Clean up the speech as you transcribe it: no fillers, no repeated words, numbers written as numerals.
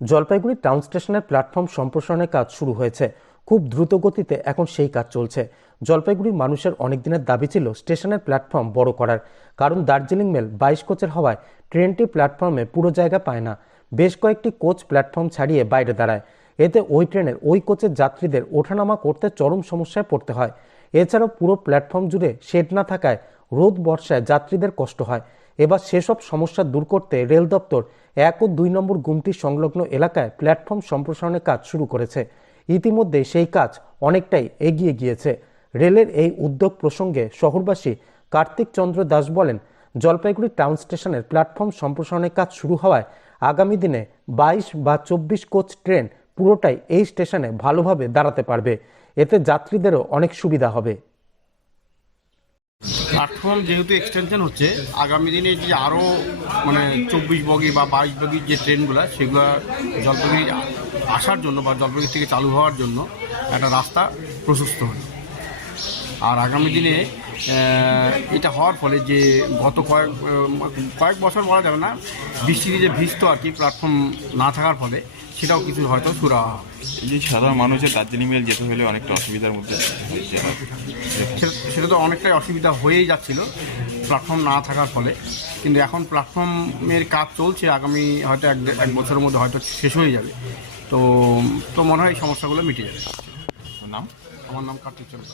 Jalpaiguri town স্টেশনের platform সম্প্রসারণের কাজ শুরু হয়েছে। খুব দ্রুত গতিতে এখন সেই কাজ চলছে। জলপাইগুড়ির মানুষের অনেক দিনের দাবি ছিল স্টেশনের প্ল্যাটফর্ম বড় করার, কারণ দার্জিলিং মেল 22 কোচের হওয়ায় ট্রেনটি প্ল্যাটফর্মে পুরো জায়গা পায় না। বেশ কয়েকটি কোচ প্ল্যাটফর্ম ছাড়িয়ে বাইরে দাঁড়ায়। এতে ওই ট্রেনের ওই কোচের যাত্রীদের ওঠানামা করতে চরম সমস্যায় পড়তে হয়। এছাড়াও পুরো প্ল্যাটফর্ম জুড়ে শেড না থাকায় রোদ বর্ষায় যাত্রীদের কষ্ট হয়। এবার সেসব সমস্যা দূর করতে রেল দপ্তর 1 ও 2 নম্বর গুমটি সংলগ্ন এলাকায় প্ল্যাটফর্ম সম্প্রসারণের কাজ শুরু করেছে। ইতিমধ্যে সেই কাজ অনেকটাই এগিয়ে গিয়েছে। রেলের এই উদ্যোগ প্রসঙ্গে শহরবাসী কার্তিক চন্দ্র দাস বলেন, জলপাইগুড়ি টাউন স্টেশনের প্ল্যাটফর্ম সম্প্রসারণের কাজ শুরু হওয়ায় আগামী দিনে 22 বা 24 কোচ ট্রেন পুরোটাই এই স্টেশনে ভালোভাবে দাঁড়াতে পারবে। এতে যাত্রীদেরও অনেক সুবিধা হবে। প্ল্যাটফর্ম যেহেতু এক্সটেনশন হচ্ছে, আগামী দিনে যে আরও 24 বগি বা 22 বগির যে ট্রেনগুলো সেগুলো জলপাইগুড়ি আসার জন্য বা জলপাইগুড়ি থেকে চালু হওয়ার জন্য একটা রাস্তা প্রশস্ত হবে। আর আগামী দিনে এটা হওয়ার ফলে যে গত কয়েক বছর বলা যাবে না, বৃষ্টিতে যে ভিজত আর কি প্ল্যাটফর্ম না থাকার ফলে, সেটাও কিছু হয়তো সুরাহা হবে। যে সাধারণ মানুষের দার্জিলিং মেল যেতে হলে অনেকটা অসুবিধার মধ্যে সেটা তো অনেকটাই অসুবিধা হয়েই যাচ্ছিল প্ল্যাটফর্ম না থাকার ফলে, কিন্তু এখন প্ল্যাটফর্মের কাজ চলছে। আগামী হয়তো এক বছরের মধ্যে হয়তো শেষ হয়ে যাবে। তো মনে হয় এই সমস্যাগুলো মিটে যাবে। নাম আমার নাম কার্তিক চন্দ্র।